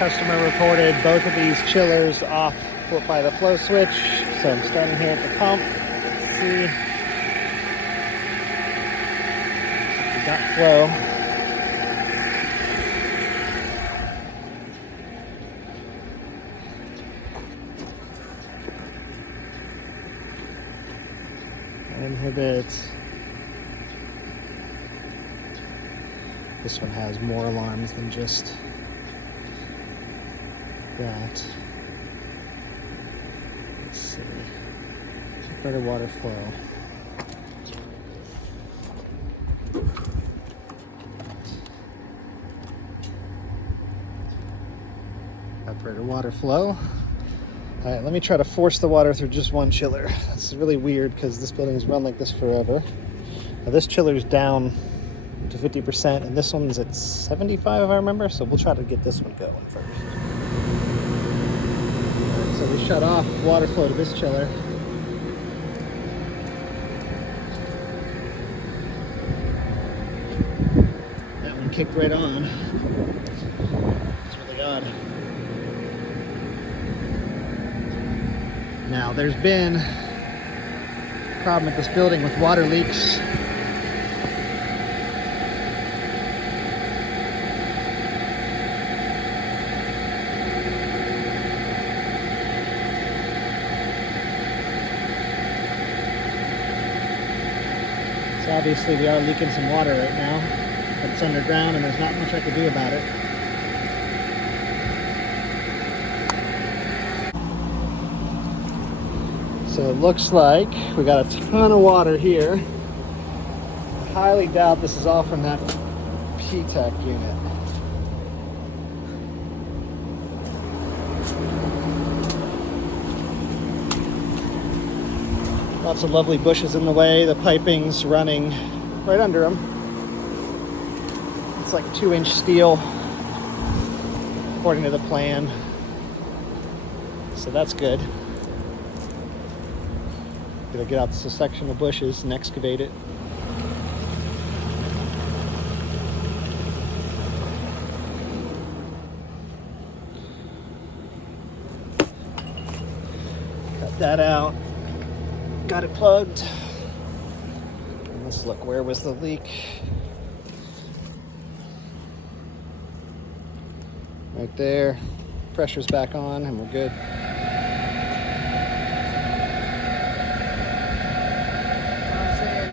customer reported both of these chillers off by the flow switch. So I'm starting here at the pump. Let's see. We got flow. Inhibit. This one has more alarms than just that. Let's see. Better water flow. Operator water flow. All right, let me try to force the water through just one chiller. This is really weird because this building's run like this forever. Now this chiller's down to 50% and this one's at 75 if I remember, so we'll try to get this one going first. All right, so we shut off water flow to this chiller. That one kicked right on. It's really odd. Now, there's been a problem at this building with water leaks. So obviously we are leaking some water right now, but it's underground and there's not much I can do about it. So it looks like we got a ton of water here. I highly doubt this is all from that P-TEC unit. Lots of lovely bushes in the way. The piping's running right under them. It's like 2-inch steel, according to the plan. So that's good. Gonna get out this section of bushes and excavate it. Cut that out. Got it plugged. And let's look, where was the leak? Right there. Pressure's back on and we're good.